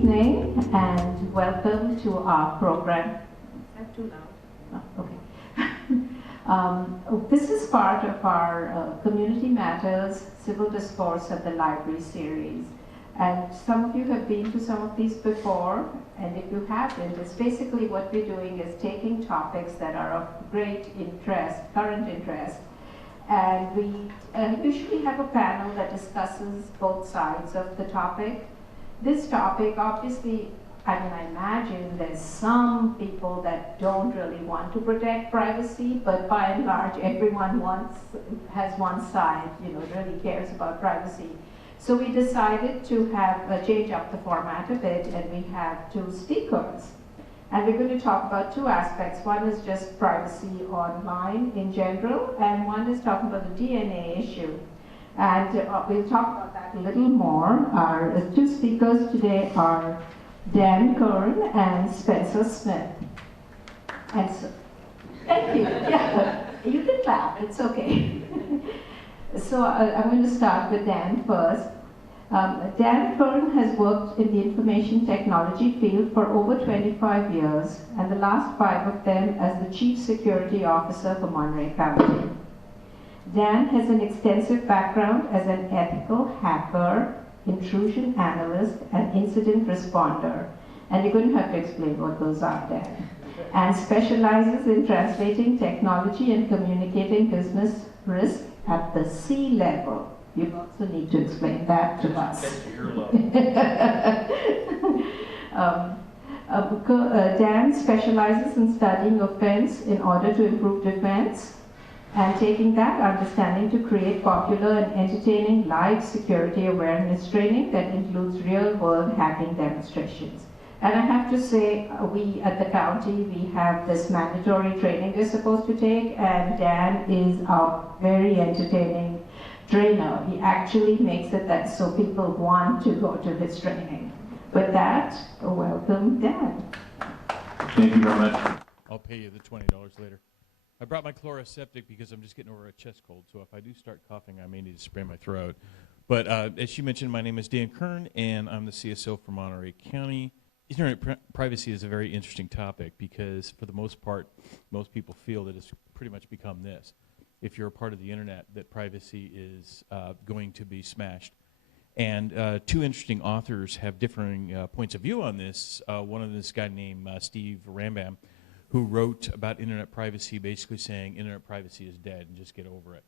evening and welcome to our program. Is that too loud? Oh, okay. This is part of our Community Matters Civil Discourse at the Library series. And some of you have been to some of these before, and if you haven't, it's basically what we're doing is taking topics that are of great interest, current interest, and we usually have a panel that discusses both sides of the topic. This topic, obviously, I imagine there's some people that don't really want to protect privacy, but by and large, everyone has one side, really cares about privacy. So we decided to change up the format a bit, and we have two speakers. And we're going to talk about two aspects. One is just privacy online in general, and one is talking about the DNA issue. And we'll talk about that a little more. Our two speakers today are Dan Kern and Spencer Smith. And so, thank you. Yeah, you can clap, it's okay. So I'm going to start with Dan first. Dan Kern has worked in the information technology field for over 25 years, and the last 5 of them as the Chief Security Officer for Monterey County. Dan has an extensive background as an ethical hacker, intrusion analyst, and incident responder. And you're going to have to explain what those are, Dan. And specializes in translating technology and communicating business risk at the C-level. You also need to explain that to us. Dan specializes in studying offense in order to improve defense, and taking that understanding to create popular and entertaining live security awareness training that includes real-world hacking demonstrations. And I have to say, we at the county, we have this mandatory training we're supposed to take, and Dan is our very entertaining trainer. He actually makes it that so people want to go to his training. With that, welcome Dan. Thank you very much. I'll pay you the $20 later. I brought my Chloraseptic because I'm just getting over a chest cold, so if I do start coughing, I may need to spray my throat. But as she mentioned, my name is Dan Kern, and I'm the CSO for Monterey County. Internet privacy is a very interesting topic because, for the most part, most people feel that it's pretty much become this. If you're a part of the internet, that privacy is going to be smashed. And two interesting authors have differing points of view on this. One of them is a guy named Steve Rambam, who wrote about internet privacy, basically saying internet privacy is dead and just get over it.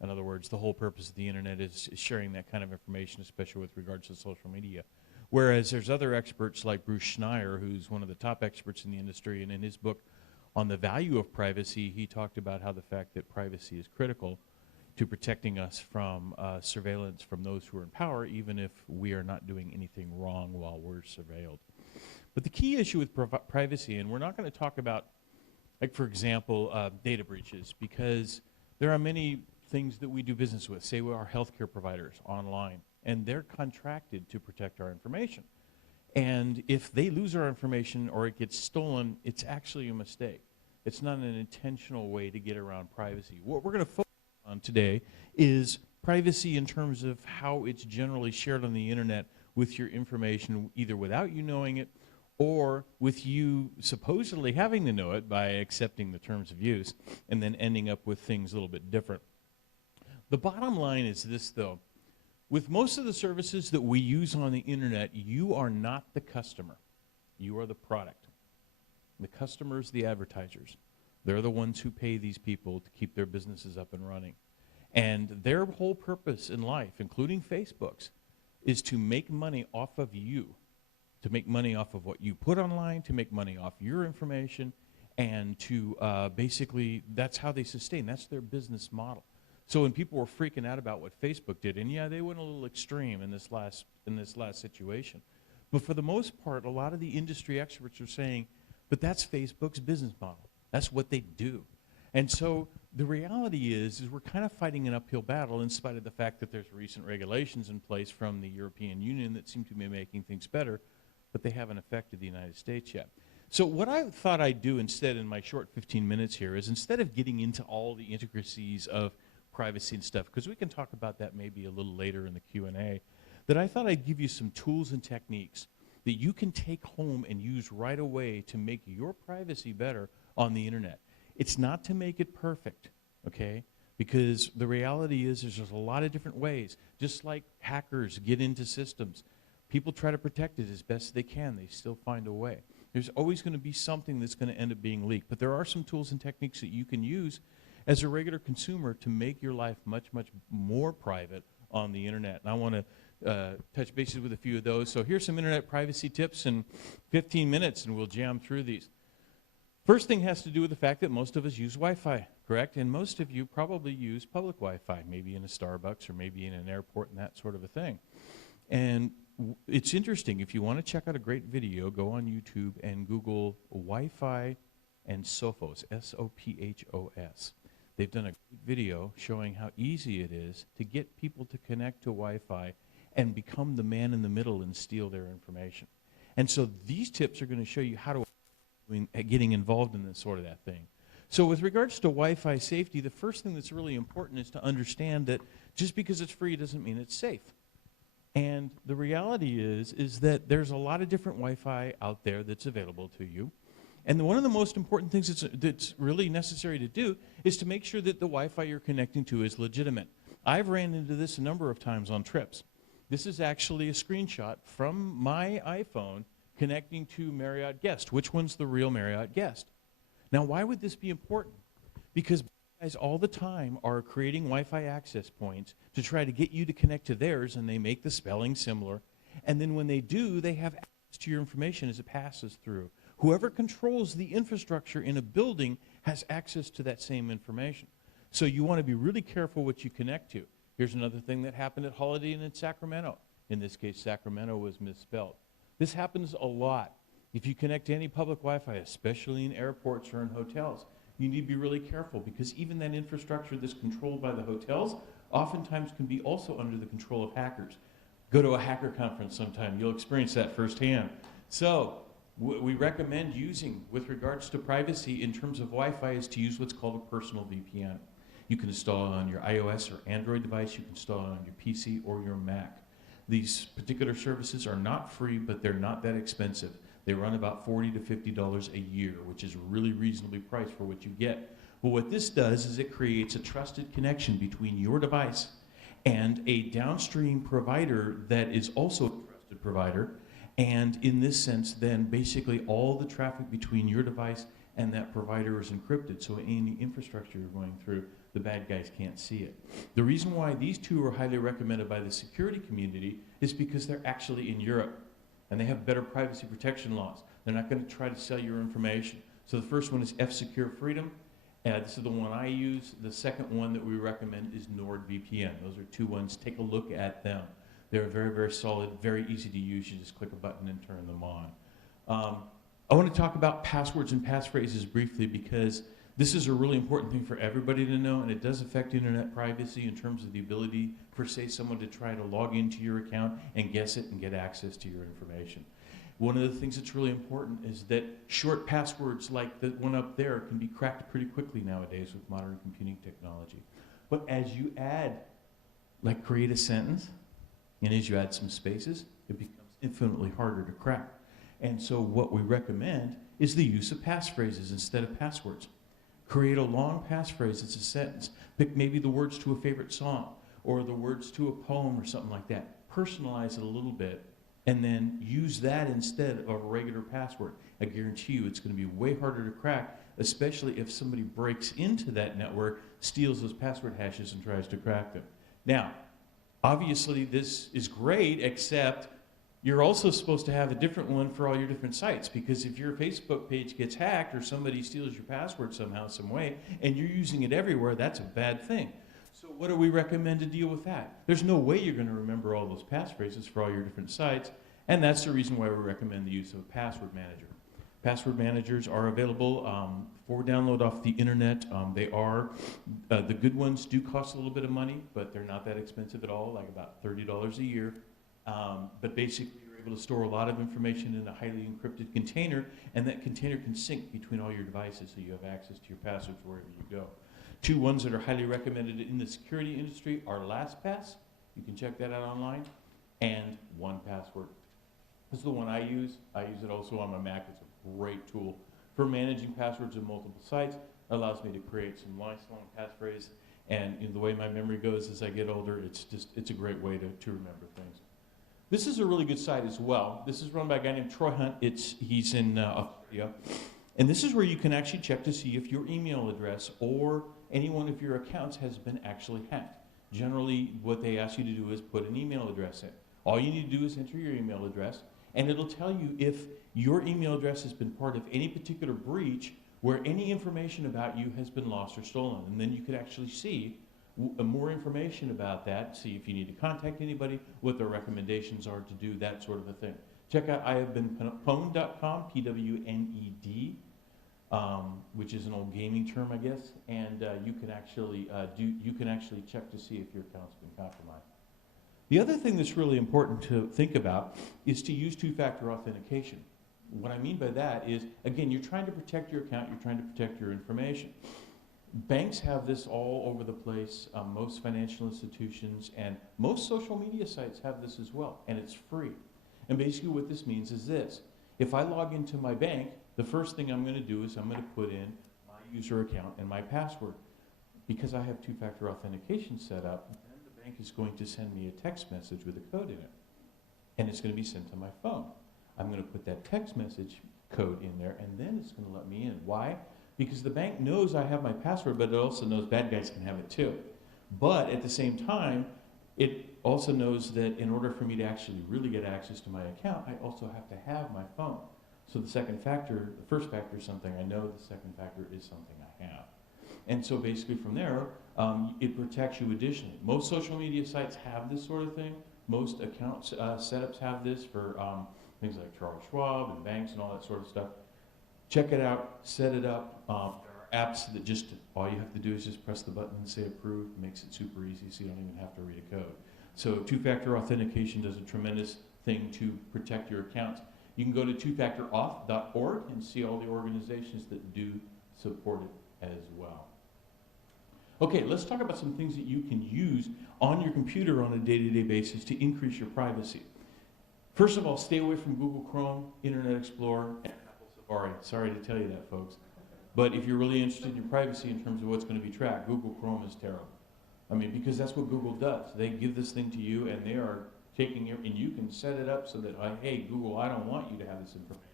In other words, the whole purpose of the internet is sharing that kind of information, especially with regards to social media. Whereas there's other experts like Bruce Schneier, who's one of the top experts in the industry, and in his book on the value of privacy, he talked about how the fact that privacy is critical to protecting us from surveillance from those who are in power, even if we are not doing anything wrong while we're surveilled. But the key issue with privacy, and we're not going to talk about, like, for example, data breaches, because there are many things that we do business with, say with our healthcare providers online, and they're contracted to protect our information. And if they lose our information or it gets stolen, it's actually a mistake. It's not an intentional way to get around privacy. What we're going to focus on today is privacy in terms of how it's generally shared on the internet with your information, either without you knowing it or with you supposedly having to know it by accepting the terms of use and then ending up with things a little bit different. The bottom line is this, though. With most of the services that we use on the internet, you are not the customer. You are the product. The customers, the advertisers. They're the ones who pay these people to keep their businesses up and running. And their whole purpose in life, including Facebook's, is to make money off of you, to make money off of what you put online, to make money off your information, and to basically, that's how they sustain. That's their business model. So when people were freaking out about what Facebook did, and yeah, they went a little extreme in this last situation, but for the most part, a lot of the industry experts are saying, but that's Facebook's business model. That's what they do. And so the reality is we're kind of fighting an uphill battle in spite of the fact that there's recent regulations in place from the European Union that seem to be making things better, but they haven't affected the United States yet. So what I thought I'd do instead in my short 15 minutes here is, instead of getting into all the intricacies of privacy and stuff, because we can talk about that maybe a little later in the Q&A, that I thought I'd give you some tools and techniques that you can take home and use right away to make your privacy better on the internet. It's not to make it perfect, okay? Because the reality is there's a lot of different ways. Just like hackers get into systems, people try to protect it as best they can. They still find a way. There's always going to be something that's going to end up being leaked. But there are some tools and techniques that you can use as a regular consumer to make your life much, much more private on the internet. And I want to touch bases with a few of those. So here's some internet privacy tips in 15 minutes, and we'll jam through these. First thing has to do with the fact that most of us use Wi-Fi, correct? And most of you probably use public Wi-Fi, maybe in a Starbucks or maybe in an airport and that sort of a thing. And it's interesting. If you want to check out a great video, go on YouTube and Google Wi-Fi and Sophos, S-O-P-H-O-S. They've done a great video showing how easy it is to get people to connect to Wi-Fi and become the man in the middle and steal their information. And so these tips are going to show you how to getting involved in this sort of that thing. So with regards to Wi-Fi safety, the first thing that's really important is to understand that just because it's free doesn't mean it's safe. And the reality is that there's a lot of different Wi-Fi out there that's available to you. And one of the most important things that's really necessary to do is to make sure that the Wi-Fi you're connecting to is legitimate. I've ran into this a number of times on trips. This is actually a screenshot from my iPhone connecting to Marriott Guest. Which one's the real Marriott Guest? Now, why would this be important? Because guys all the time are creating Wi-Fi access points to try to get you to connect to theirs, and they make the spelling similar. And then when they do, they have access to your information as it passes through. Whoever controls the infrastructure in a building has access to that same information. So you want to be really careful what you connect to. Here's another thing that happened at Holiday Inn in Sacramento. In this case, Sacramento was misspelled. This happens a lot. If you connect to any public Wi-Fi, especially in airports or in hotels, you need to be really careful, because even that infrastructure that's controlled by the hotels oftentimes can be also under the control of hackers. Go to a hacker conference sometime. You'll experience that firsthand. So we recommend using, with regards to privacy in terms of Wi-Fi, is to use what's called a personal VPN. You can install it on your iOS or Android device. You can install it on your PC or your Mac. These particular services are not free, but they're not that expensive. They run about $40 to $50 a year, which is really reasonably priced for what you get. Well, what this does is it creates a trusted connection between your device and a downstream provider that is also a trusted provider. And in this sense, then basically all the traffic between your device and that provider is encrypted. So any infrastructure you're going through, the bad guys can't see it. The reason why these two are highly recommended by the security community is because they're actually in Europe, and they have better privacy protection laws. They're not going to try to sell your information. So the first one is F-Secure Freedom. This is the one I use. The second one that we recommend is NordVPN. Those are two ones. Take a look at them. They're very, very solid, very easy to use. You just click a button and turn them on. I want to talk about passwords and passphrases briefly, because this is a really important thing for everybody to know, and it does affect internet privacy in terms of the ability for, say, someone to try to log into your account and guess it and get access to your information. One of the things that's really important is that short passwords like the one up there can be cracked pretty quickly nowadays with modern computing technology. But as you add, like create a sentence, and as you add some spaces, it becomes infinitely harder to crack. And so what we recommend is the use of passphrases instead of passwords. Create a long passphrase that's a sentence. Pick maybe the words to a favorite song or the words to a poem or something like that. Personalize it a little bit and then use that instead of a regular password. I guarantee you it's going to be way harder to crack, especially if somebody breaks into that network, steals those password hashes and tries to crack them. Now, obviously this is great, except you're also supposed to have a different one for all your different sites, because if your Facebook page gets hacked or somebody steals your password somehow, some way, and you're using it everywhere, that's a bad thing. So what do we recommend to deal with that? There's no way you're going to remember all those passphrases for all your different sites, and that's the reason why we recommend the use of a password manager. Password managers are available for download off the internet. They are, the good ones do cost a little bit of money, but they're not that expensive at all, like about $30 a year. But basically, you're able to store a lot of information in a highly encrypted container, and that container can sync between all your devices so you have access to your passwords wherever you go. Two ones that are highly recommended in the security industry are LastPass. You can check that out online, and 1Password. This is the one I use. I use it also on my Mac. It's a great tool for managing passwords in multiple sites. It allows me to create some nice long passphrase. And the way my memory goes as I get older, it's a great way to remember things. This is a really good site as well. This is run by a guy named Troy Hunt. He's in Australia. And this is where you can actually check to see if your email address or any one of your accounts has been actually hacked. Generally, what they ask you to do is put an email address in. All you need to do is enter your email address, and it'll tell you if your email address has been part of any particular breach where any information about you has been lost or stolen. And then you could actually see more information about that, see if you need to contact anybody, what their recommendations are to do, that sort of a thing. Check out IhaveBeenPwned.com, P-W-N-E-D, which is an old gaming term, I guess, and you can actually check to see if your account's been compromised. The other thing that's really important to think about is to use two-factor authentication. What I mean by that is, again, you're trying to protect your account, you're trying to protect your information. Banks have this all over the place, most financial institutions, and most social media sites have this as well, and it's free. And basically what this means is this: if I log into my bank, the first thing I'm going to do is I'm going to put in my user account and my password. Because I have two-factor authentication set up, then the bank is going to send me a text message with a code in it, and it's going to be sent to my phone. I'm going to put that text message code in there, and then it's going to let me in. Why? Because the bank knows I have my password, but it also knows bad guys can have it too. But at the same time, it also knows that in order for me to actually really get access to my account, I also have to have my phone. So the second factor, the first factor is something I know, the second factor is something I have. And so basically from there, it protects you additionally. Most social media sites have this sort of thing. Most account setups have this for things like Charles Schwab and banks and all that sort of stuff. Check it out, set it up. There are apps that just, all you have to do is just press the button and say approve. It makes it super easy so you don't even have to read a code. So two-factor authentication does a tremendous thing to protect your accounts. You can go to twofactorauth.org and see all the organizations that do support it as well. Okay, let's talk about some things that you can use on your computer on a day-to-day basis to increase your privacy. First of all, stay away from Google Chrome, Internet Explorer, and Apple Safari. Sorry to tell you that, folks. But if you're really interested in your privacy in terms of what's going to be tracked, Google Chrome is terrible. I mean, because that's what Google does. They give this thing to you, and they are taking it, and you can set it up so that, hey, Google, I don't want you to have this information.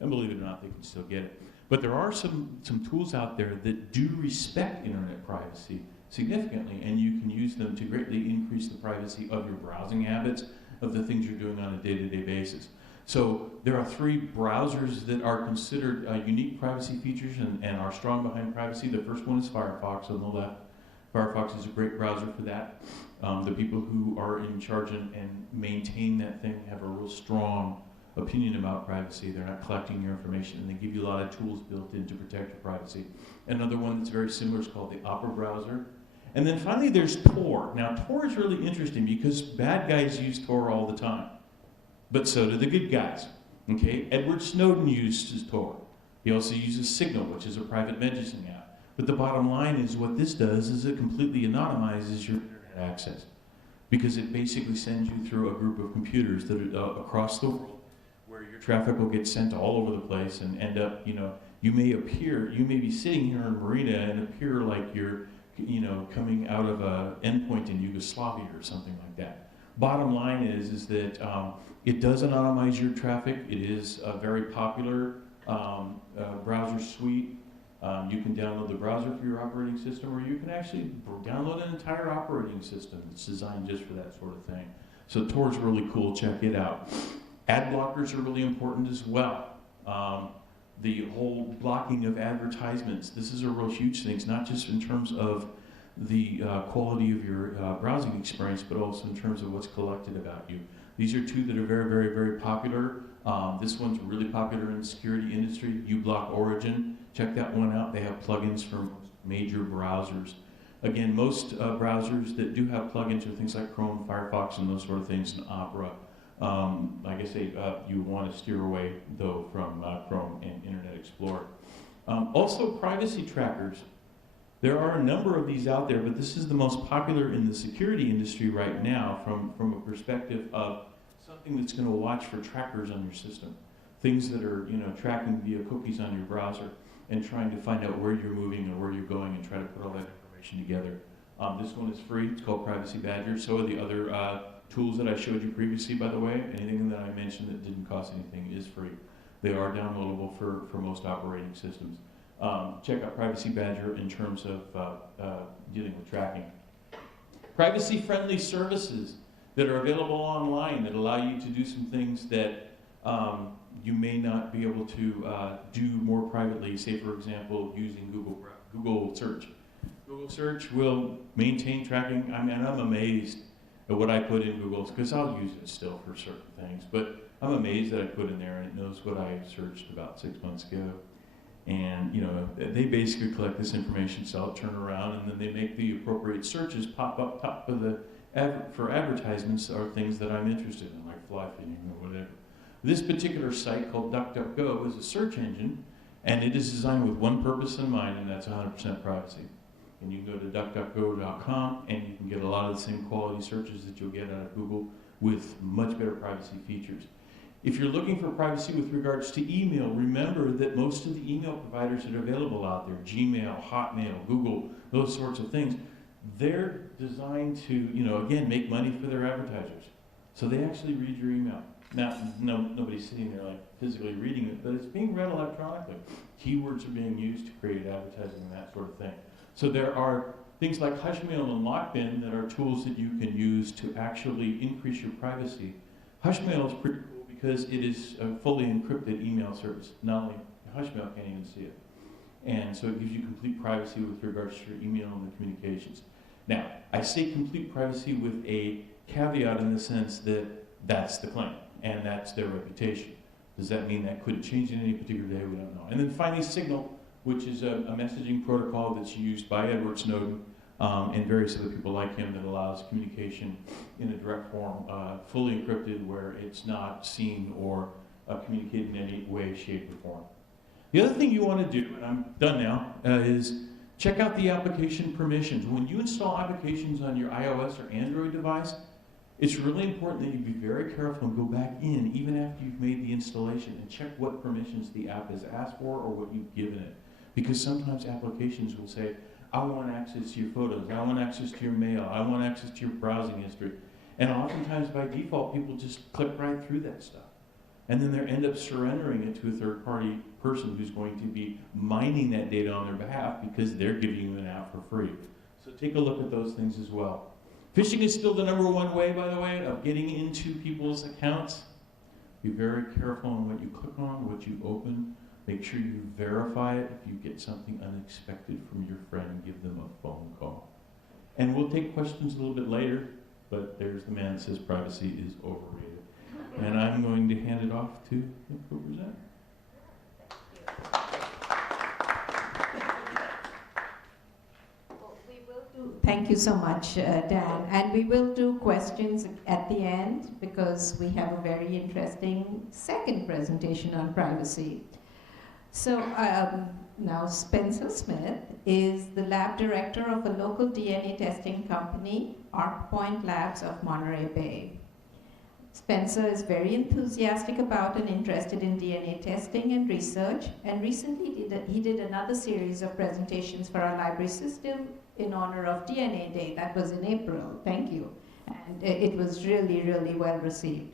And believe it or not, they can still get it. But there are some tools out there that do respect internet privacy significantly, and you can use them to greatly increase the privacy of your browsing habits, of the things you're doing on a day-to-day basis. So there are 3 browsers that are considered unique privacy features and are strong behind privacy. The first one is Firefox on the left. Firefox is a great browser for that. The people who are in charge and maintain that thing have a real strong opinion about privacy. They're not collecting your information, and they give you a lot of tools built in to protect your privacy. Another one that's very similar is called the Opera browser. And then finally there's Tor. Now Tor is really interesting because bad guys use Tor all the time, but so do the good guys. Okay, Edward Snowden uses Tor. He also uses Signal, which is a private messaging app. But the bottom line is what this does is it completely anonymizes your internet access, because it basically sends you through a group of computers that are across the world, where your traffic will get sent all over the place and end up, you may be sitting here in Marina and appear like you're coming out of an endpoint in Yugoslavia or something like that. Bottom line is that it does anonymize your traffic. It is a very popular browser suite. You can download the browser for your operating system, or you can actually download an entire operating system that's designed just for that sort of thing. So Tor's really cool. Check it out. Ad blockers are really important as well. The whole blocking of advertisements. This is a real huge thing. It's not just in terms of the quality of your browsing experience, but also in terms of what's collected about you. These are 2 that are very, very, very popular. This one's really popular in the security industry, uBlock Origin. Check that one out. They have plugins for major browsers. Again, most browsers that do have plugins are things like Chrome, Firefox, and those sort of things, and Opera. Like I say, you want to steer away, though, from Chrome and Internet Explorer. Also, privacy trackers. There are a number of these out there, but this is the most popular in the security industry right now from a perspective of something that's going to watch for trackers on your system, things that are tracking via cookies on your browser and trying to find out where you're moving and where you're going and try to put all that information together. This one is free. It's called Privacy Badger. So are the other tools that I showed you previously, by the way. Anything that I mentioned that didn't cost anything is free. They are downloadable for most operating systems. Check out Privacy Badger in terms of dealing with tracking. Privacy-friendly services that are available online that allow you to do some things that you may not be able to do more privately, say for example using Google Search. Google Search will maintain tracking. I mean, I'm amazed at what I put in Google, because I'll use it still for certain things, but I'm amazed that I put in there and it knows what I searched about 6 months ago. And they basically collect this information, sell it, turn around, and then they make the appropriate searches pop up top of the for advertisements or things that I'm interested in, like fly feeding or whatever. This particular site called DuckDuckGo is a search engine, and it is designed with one purpose in mind, and that's 100% privacy. And you can go to duckduckgo.com, and you can get a lot of the same quality searches that you'll get out of Google with much better privacy features. If you're looking for privacy with regards to email, remember that most of the email providers that are available out there, Gmail, Hotmail, Google, those sorts of things, they're designed to, again, make money for their advertisers. So they actually read your email. Now, nobody's sitting there like physically reading it, but it's being read electronically. Keywords are being used to create advertising and that sort of thing. So there are things like Hushmail and Lockbin that are tools that you can use to actually increase your privacy. Hushmail is pretty cool because it is a fully encrypted email service. Not only Hushmail can't even see it. And so it gives you complete privacy with regards to your email and the communications. Now, I say complete privacy with a caveat in the sense that that's the claim, and that's their reputation. Does that mean that couldn't change in any particular day? We don't know. And then finally, Signal, which is a messaging protocol that's used by Edward Snowden and various other people like him that allows communication in a direct form, fully encrypted, where it's not seen or communicated in any way, shape, or form. The other thing you want to do, and I'm done now, is check out the application permissions. When you install applications on your iOS or Android device, it's really important that you be very careful and go back in, even after you've made the installation, and check what permissions the app has asked for or what you've given it. Because sometimes applications will say, I want access to your photos, I want access to your mail, I want access to your browsing history. And oftentimes by default, people just click right through that stuff. And then they end up surrendering it to a third-party person who's going to be mining that data on their behalf because they're giving you an app for free. So take a look at those things as well. Phishing is still the #1 way, by the way, of getting into people's accounts. Be very careful on what you click on, what you open. Make sure you verify it. If you get something unexpected from your friend, give them a phone call. And we'll take questions a little bit later, but there's the man that says privacy is overrated. And I'm going to hand it off to who present. Thank you so much, Dan. And we will do questions at the end because we have a very interesting second presentation on privacy. So now Spencer Smith is the lab director of a local DNA testing company, ArcPoint Labs of Monterey Bay. Spencer is very enthusiastic about and interested in DNA testing and research, and recently he did another series of presentations for our library system in honor of DNA Day. That was in April. Thank you. And it was really, really well received.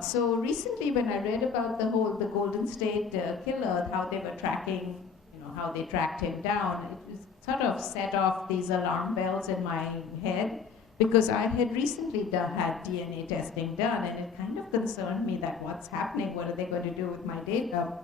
So recently when I read about the Golden State Killer, how they were tracking, how they tracked him down, it sort of set off these alarm bells in my head, because I had recently had DNA testing done, and it kind of concerned me that what's happening, what are they going to do with my data?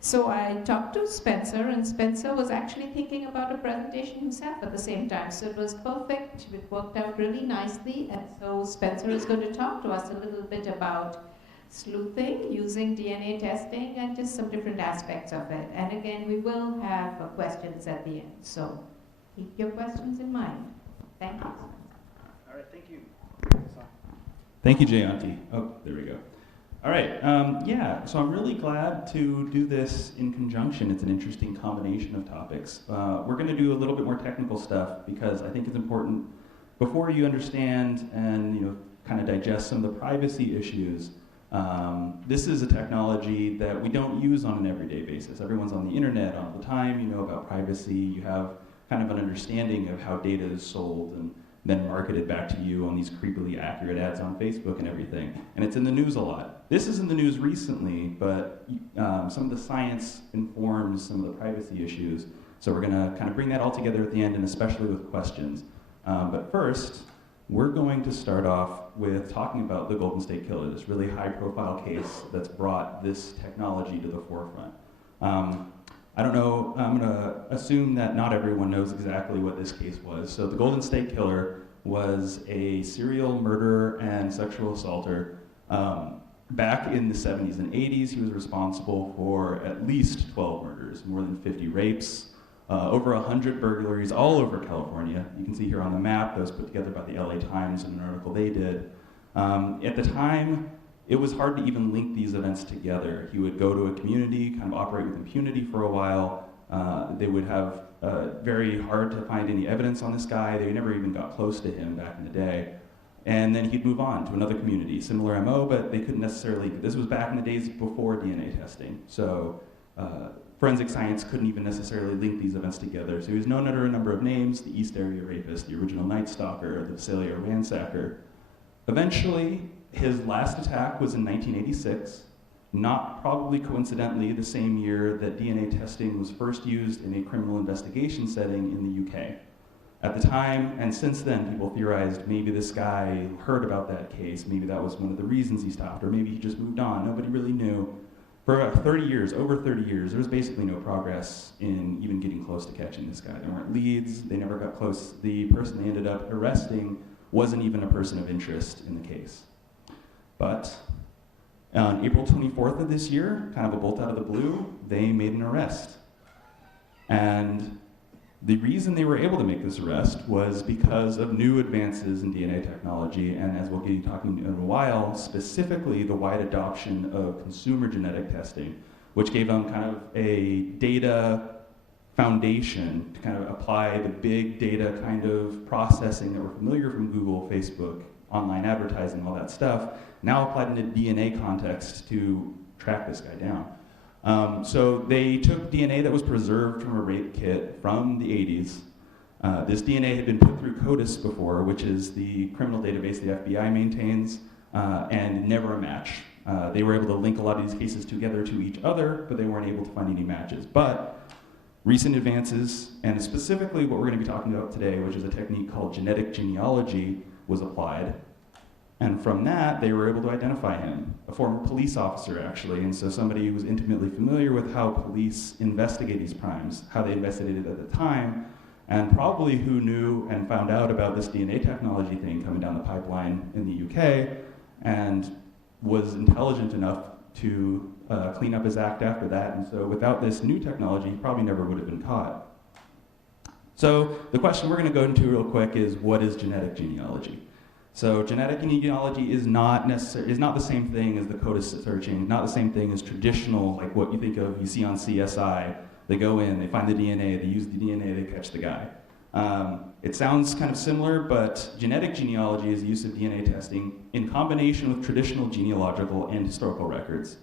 So I talked to Spencer, and Spencer was actually thinking about a presentation himself at the same time. So it was perfect, it worked out really nicely, and so Spencer is going to talk to us a little bit about sleuthing, using DNA testing, and just some different aspects of it. And again, we will have questions at the end, so keep your questions in mind. Thank you. All right, thank you. Thank you, Jayanti. Oh, there we go. All right, yeah, so I'm really glad to do this in conjunction. It's an interesting combination of topics. We're going to do a little bit more technical stuff because I think it's important before you understand and kind of digest some of the privacy issues. This is a technology that we don't use on an everyday basis. Everyone's on the internet all the time, you know about privacy, you have kind of an understanding of how data is sold and then marketed back to you on these creepily accurate ads on Facebook and everything. And it's in the news a lot. This is in the news recently, but some of the science informs some of the privacy issues. So we're gonna kind of bring that all together at the end, and especially with questions. But first, we're going to start off with talking about the Golden State Killer, this really high-profile case that's brought this technology to the forefront. I don't know, I'm gonna assume that not everyone knows exactly what this case was. So the Golden State Killer was a serial murderer and sexual assaulter. Back in the 70s and 80s, he was responsible for at least 12 murders, more than 50 rapes, over 100 burglaries all over California. You can see here on the map, that was put together by the LA Times in an article they did. At the time, it was hard to even link these events together. He would go to a community, kind of operate with impunity for a while. They would have very hard to find any evidence on this guy. They never even got close to him back in the day. And then he'd move on to another community, similar MO, but they couldn't necessarily, this was back in the days before DNA testing. So forensic science couldn't even necessarily link these events together. So he was known under a number of names: the East Area Rapist, the original Night Stalker, the Visalia Ransacker. Eventually, his last attack was in 1986, not probably coincidentally the same year that DNA testing was first used in a criminal investigation setting in the UK. At the time, and since then, people theorized maybe this guy heard about that case, maybe that was one of the reasons he stopped, or maybe he just moved on. Nobody really knew. For 30 years, over 30 years, there was basically no progress in even getting close to catching this guy. There weren't leads, they never got close. The person they ended up arresting wasn't even a person of interest in the case. But on April 24th of this year, kind of a bolt out of the blue, they made an arrest. And the reason they were able to make this arrest was because of new advances in DNA technology, and as we'll get talking in a while, specifically the wide adoption of consumer genetic testing, which gave them kind of a data foundation to kind of apply the big data kind of processing that we're familiar from Google, Facebook, online advertising, all that stuff, now applied in a DNA context to track this guy down. So they took DNA that was preserved from a rape kit from the 80s. This DNA had been put through CODIS before, which is the criminal database the FBI maintains, and never a match. They were able to link a lot of these cases together to each other, but they weren't able to find any matches. But recent advances, and specifically what we're going to be talking about today, which is a technique called genetic genealogy, was applied. And from that, they were able to identify him, a former police officer, actually, and so somebody who was intimately familiar with how police investigate these crimes, how they investigated at the time, and probably who knew and found out about this DNA technology thing coming down the pipeline in the UK, and was intelligent enough to clean up his act after that. And so without this new technology, he probably never would have been caught. So the question we're going to go into real quick is, what is genetic genealogy? So genetic genealogy is not the same thing as the CODIS searching, not the same thing as traditional, like what you think of, you see on CSI. They go in, they find the DNA, they use the DNA, they catch the guy. It sounds kind of similar, but genetic genealogy is the use of DNA testing in combination with traditional genealogical and historical records.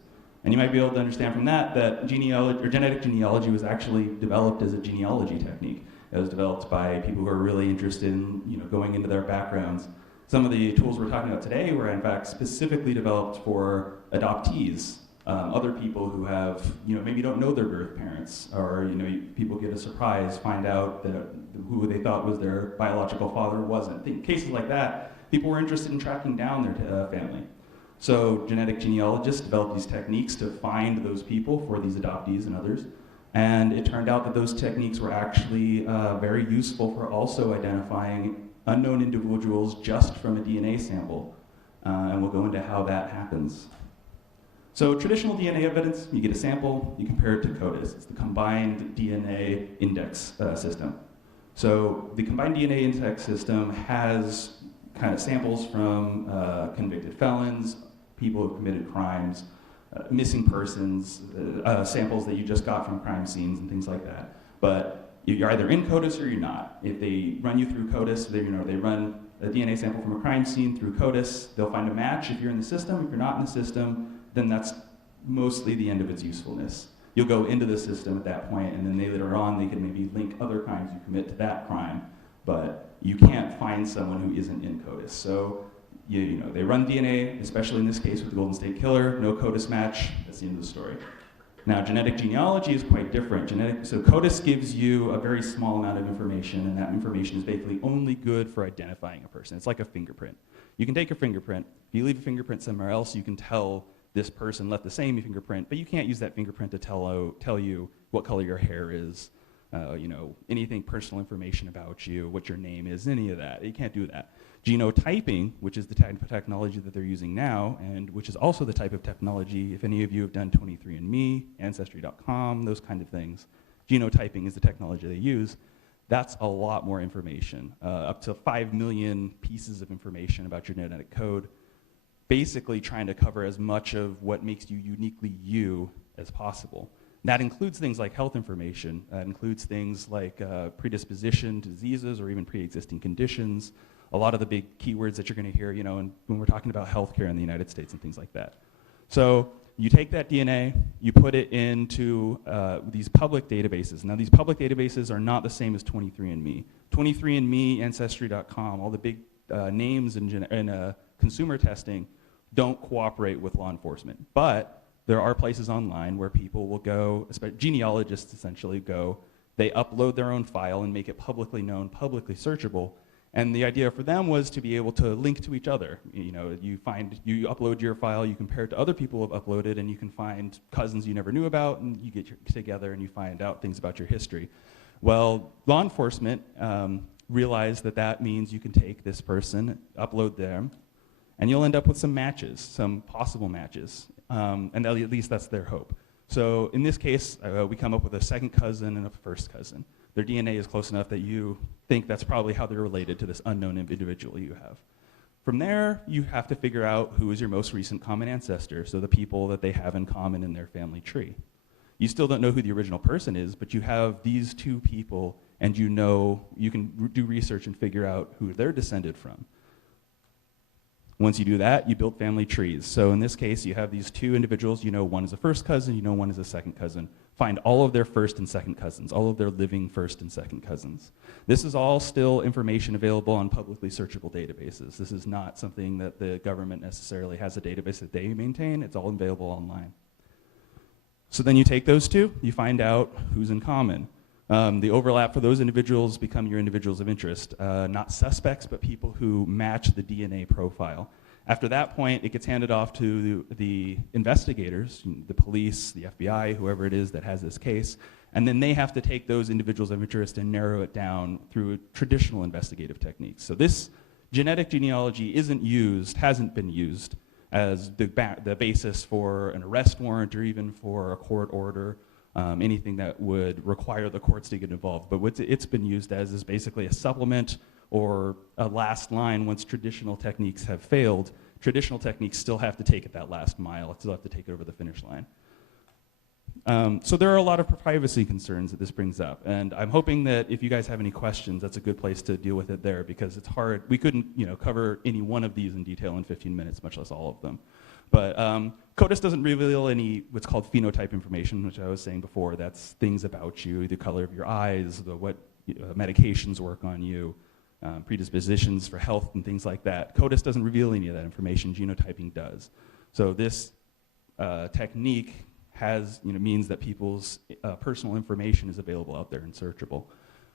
And you might be able to understand from that that genetic genealogy was actually developed as a genealogy technique. It was developed by people who are really interested in going into their backgrounds. Some of the tools we're talking about today were in fact specifically developed for adoptees, other people who have, maybe don't know their birth parents, or people get a surprise, find out that who they thought was their biological father wasn't. In cases like that, people were interested in tracking down their family. So genetic genealogists developed these techniques to find those people for these adoptees and others. And it turned out that those techniques were actually very useful for also identifying unknown individuals just from a DNA sample. And we'll go into how that happens. So traditional DNA evidence, you get a sample, you compare it to CODIS. It's the Combined DNA Index system. So the Combined DNA Index system has kind of samples from convicted felons, people who have committed crimes, missing persons, samples that you just got from crime scenes and things like that. But You're either in CODIS or you're not. If they run you through CODIS, they run a DNA sample from a crime scene through CODIS, they'll find a match if you're in the system. If you're not in the system, then that's mostly the end of its usefulness. You'll go into the system at that point, and then later on they can maybe link other crimes you commit to that crime, but you can't find someone who isn't in CODIS. So they run DNA, especially in this case with the Golden State Killer, no CODIS match, that's the end of the story. Now, genetic genealogy is quite different. So CODIS gives you a very small amount of information, and that information is basically only good for identifying a person. It's like a fingerprint. You can take your fingerprint. If you leave a fingerprint somewhere else, you can tell this person left the same fingerprint, but you can't use that fingerprint to tell you what color your hair is, anything personal information about you, what your name is, any of that. You can't do that. Genotyping, which is the type of technology that they're using now, and which is also the type of technology, if any of you have done 23andMe, Ancestry.com, those kind of things, genotyping is the technology they use. That's a lot more information, up to 5 million pieces of information about your genetic code, basically trying to cover as much of what makes you uniquely you as possible. That includes things like health information. That includes things like predisposition to diseases or even pre-existing conditions. A lot of the big keywords that you're going to hear, when we're talking about healthcare in the United States and things like that. So you take that DNA, you put it into these public databases. Now, these public databases are not the same as 23andMe. 23andMe, Ancestry.com, all the big names in consumer testing don't cooperate with law enforcement. But there are places online where people will go, genealogists essentially go, they upload their own file and make it publicly known, publicly searchable. And the idea for them was to be able to link to each other. You upload your file, you compare it to other people who have uploaded, and you can find cousins you never knew about, and you get together and you find out things about your history. Well, law enforcement realized that means you can take this person, upload them, and you'll end up with some matches, some possible matches. And at least that's their hope. So in this case, we come up with a second cousin and a first cousin. Their DNA is close enough that you think that's probably how they're related to this unknown individual you have. From there, you have to figure out who is your most recent common ancestor, so the people that they have in common in their family tree. You still don't know who the original person is, but you have these two people, and you can do research and figure out who they're descended from. Once you do that, you build family trees. So in this case, you have these two individuals. One is a first cousin, one is a second cousin. Find all of their first and second cousins, all of their living first and second cousins. This is all still information available on publicly searchable databases. This is not something that the government necessarily has a database that they maintain. It's all available online. So then you take those two, you find out who's in common. The overlap for those individuals become your individuals of interest, not suspects, but people who match the DNA profile. After that point, it gets handed off to the investigators, the police, the FBI, whoever it is that has this case, and then they have to take those individuals of interest and narrow it down through traditional investigative techniques. So this genetic genealogy hasn't been used as the basis for an arrest warrant or even for a court order, anything that would require the courts to get involved. But what it's been used as is basically a supplement or a last line once traditional techniques have failed. Traditional techniques still have to take it that last mile, still have to take it over the finish line. So there are a lot of privacy concerns that this brings up, and I'm hoping that if you guys have any questions, that's a good place to deal with it there, because it's hard. We couldn't cover any one of these in detail in 15 minutes, much less all of them. But CODIS doesn't reveal any what's called phenotype information, which I was saying before. That's things about you, the color of your eyes, what medications work on you, predispositions for health and things like that. CODIS doesn't reveal any of that information. Genotyping does. So this technique means that people's personal information is available out there and searchable.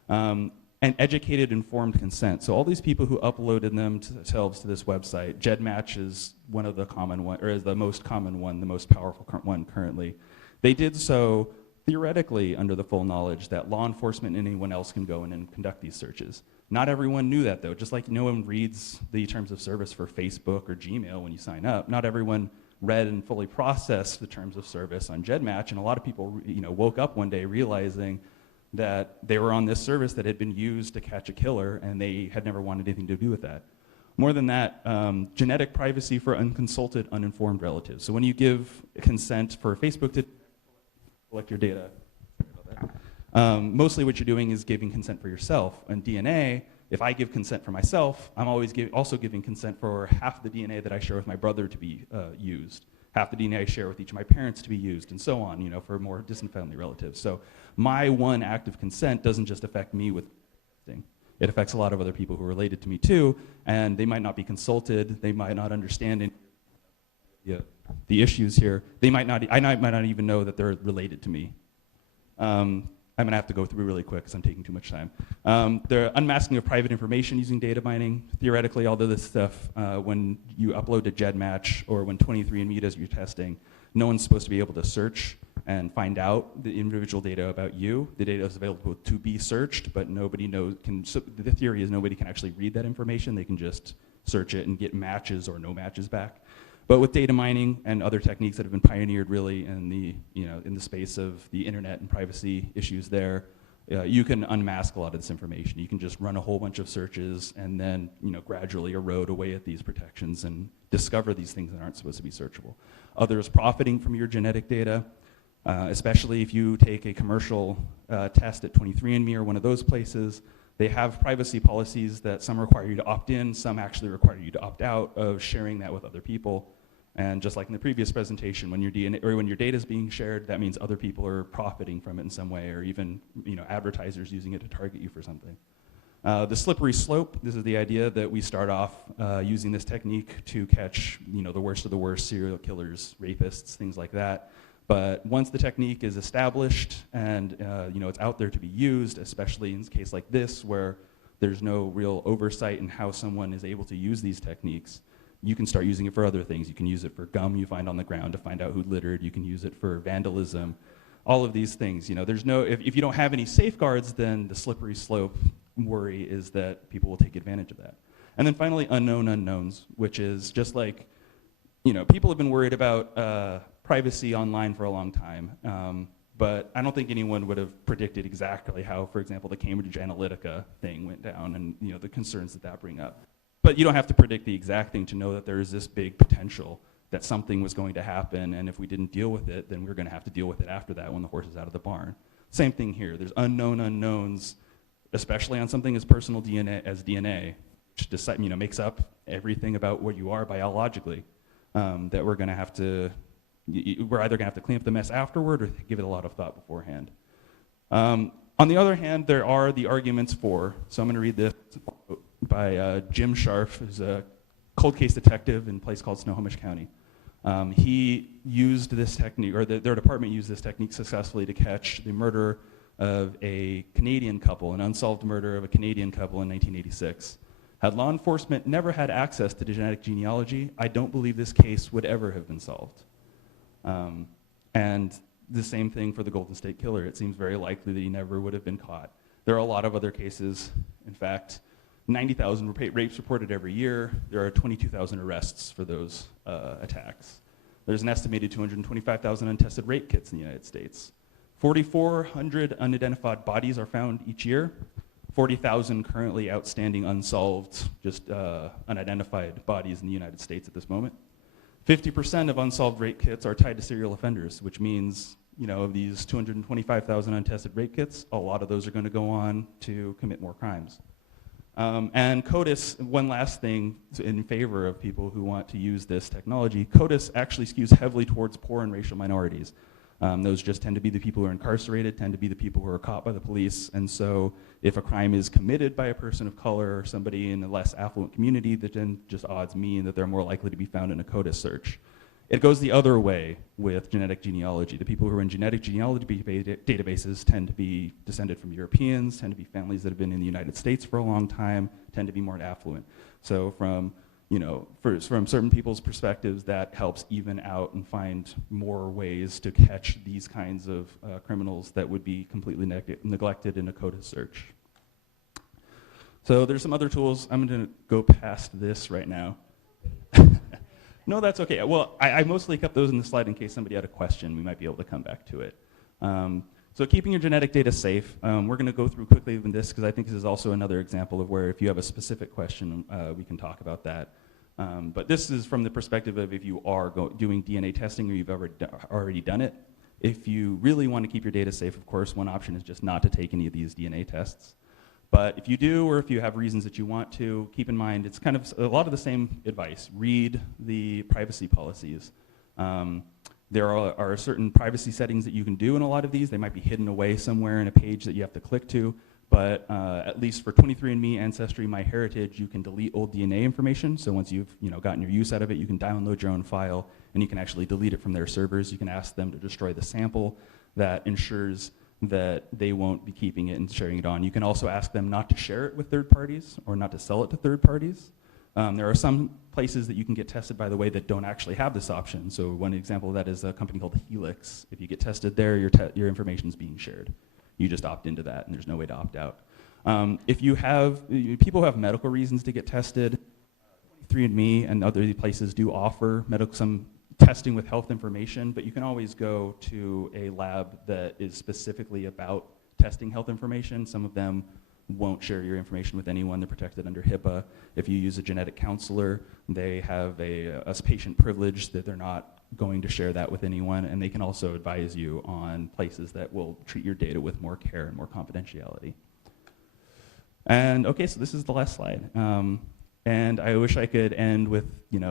And educated, informed consent. So all these people who uploaded themselves to this website, GEDmatch is one of the common one, or is the most common one, the most powerful one currently. They did so theoretically under the full knowledge that law enforcement and anyone else can go in and conduct these searches. Not everyone knew that though. Just like no one reads the terms of service for Facebook or Gmail when you sign up, not everyone read and fully processed the terms of service on GEDmatch, and a lot of people woke up one day realizing that they were on this service that had been used to catch a killer, and they had never wanted anything to do with that. More than that, genetic privacy for unconsulted, uninformed relatives. So when you give consent for Facebook to collect your data, sorry about Mostly what you're doing is giving consent for yourself. And DNA, if I give consent for myself, I'm always also giving consent for half the DNA that I share with my brother to be used, half the DNA I share with each of my parents to be used, and so on, for more distant family relatives. So my one act of consent doesn't just affect me with thing. It affects a lot of other people who are related to me too, and they might not be consulted, they might not understand the issues here. I might not even know that they're related to me. I'm going to have to go through really quick because I'm taking too much time. The unmasking of private information using data mining. Theoretically, all of this stuff, when you upload to GEDmatch or when 23andMe does your testing, no one's supposed to be able to search and find out the individual data about you. The data is available to be searched, but nobody knows. So the theory is nobody can actually read that information. They can just search it and get matches or no matches back. But with data mining and other techniques that have been pioneered really in the, in the space of the internet and privacy issues there, you can unmask a lot of this information. You can just run a whole bunch of searches and then gradually erode away at these protections and discover these things that aren't supposed to be searchable. Others profiting from your genetic data, especially if you take a commercial test at 23andMe or one of those places. They have privacy policies that some require you to opt in, some actually require you to opt out of sharing that with other people. And just like in the previous presentation, when your DNA or when your data is being shared, that means other people are profiting from it in some way, or even advertisers using it to target you for something. The slippery slope. This is the idea that we start off using this technique to catch the worst of the worst, serial killers, rapists, things like that. But once the technique is established and it's out there to be used, especially in a case like this where there's no real oversight in how someone is able to use these techniques, you can start using it for other things. You can use it for gum you find on the ground to find out who littered. You can use it for vandalism. All of these things. There's no, if you don't have any safeguards, then the slippery slope worry is that people will take advantage of that. And then finally, unknown unknowns, which is just like, people have been worried about privacy online for a long time. But I don't think anyone would have predicted exactly how, for example, the Cambridge Analytica thing went down and the concerns that bring up. But you don't have to predict the exact thing to know that there is this big potential that something was going to happen, and if we didn't deal with it, then we're going to have to deal with it after that when the horse is out of the barn. Same thing here. There's unknown unknowns, especially on something as personal DNA, which makes up everything about what you are biologically, that we're going to have to. We're either going to have to clean up the mess afterward or give it a lot of thought beforehand. On the other hand, there are the arguments for, so I'm going to read this by Jim Scharf, who's a cold case detective in a place called Snohomish County. He used this technique, or their department used this technique successfully to catch the murder of a Canadian couple, an unsolved murder of a Canadian couple in 1986. Had law enforcement never had access to genetic genealogy, I don't believe this case would ever have been solved. And the same thing for the Golden State Killer. It seems very likely that he never would have been caught. There are a lot of other cases. In fact, 90,000 rapes reported every year. There are 22,000 arrests for those attacks. There's an estimated 225,000 untested rape kits in the United States. 4,400 unidentified bodies are found each year. 40,000 currently outstanding, unsolved, just unidentified bodies in the United States at this moment. 50% of unsolved rape kits are tied to serial offenders, which means, of these 225,000 untested rape kits, a lot of those are going to go on to commit more crimes. And CODIS, one last thing in favor of people who want to use this technology, CODIS actually skews heavily towards poor and racial minorities. Those just tend to be the people who are incarcerated, tend to be the people who are caught by the police, and so if a crime is committed by a person of color or somebody in a less affluent community, then just odds mean that they're more likely to be found in a CODIS search. It goes the other way with genetic genealogy. The people who are in genetic genealogy databases tend to be descended from Europeans, tend to be families that have been in the United States for a long time, tend to be more affluent. So from certain people's perspectives, that helps even out and find more ways to catch these kinds of criminals that would be completely neglected in a CODIS search. So there's some other tools. I'm going to go past this right now. No, that's okay. Well, I mostly kept those in the slide in case somebody had a question. We might be able to come back to it. So keeping your genetic data safe, we're going to go through quickly with this because I think this is also another example of where if you have a specific question, we can talk about that. But this is from the perspective of if you are doing DNA testing or you've already done it. if you really want to keep your data safe, of course, one option is just not to take any of these DNA tests. But if you do, or if you have reasons that you want to, keep in mind it's kind of a lot of the same advice. Read the privacy policies. There are certain privacy settings that you can do in a lot of these. They might be hidden away somewhere in a page that you have to click to. But at least for 23andMe, Ancestry, MyHeritage, you can delete old DNA information. So once you've gotten your use out of it, you can download your own file, and you can actually delete it from their servers. You can ask them to destroy the sample. That ensures that they won't be keeping it and sharing it on. You can also ask them not to share it with third parties or not to sell it to third parties. There are some places that you can get tested, by the way, that don't actually have this option. So one example of that is a company called Helix. If you get tested there, your information is being shared. You just opt into that, and there's no way to opt out. If you have people who have medical reasons to get tested, 23andMe and other places do offer some testing with health information, but you can always go to a lab that is specifically about testing health information. Some of them won't share your information with anyone. They're protected under HIPAA. If you use a genetic counselor, they have a patient privilege that they're not going to share that with anyone, and they can also advise you on places that will treat your data with more care and more confidentiality. And okay, so this is the last slide. And I wish I could end with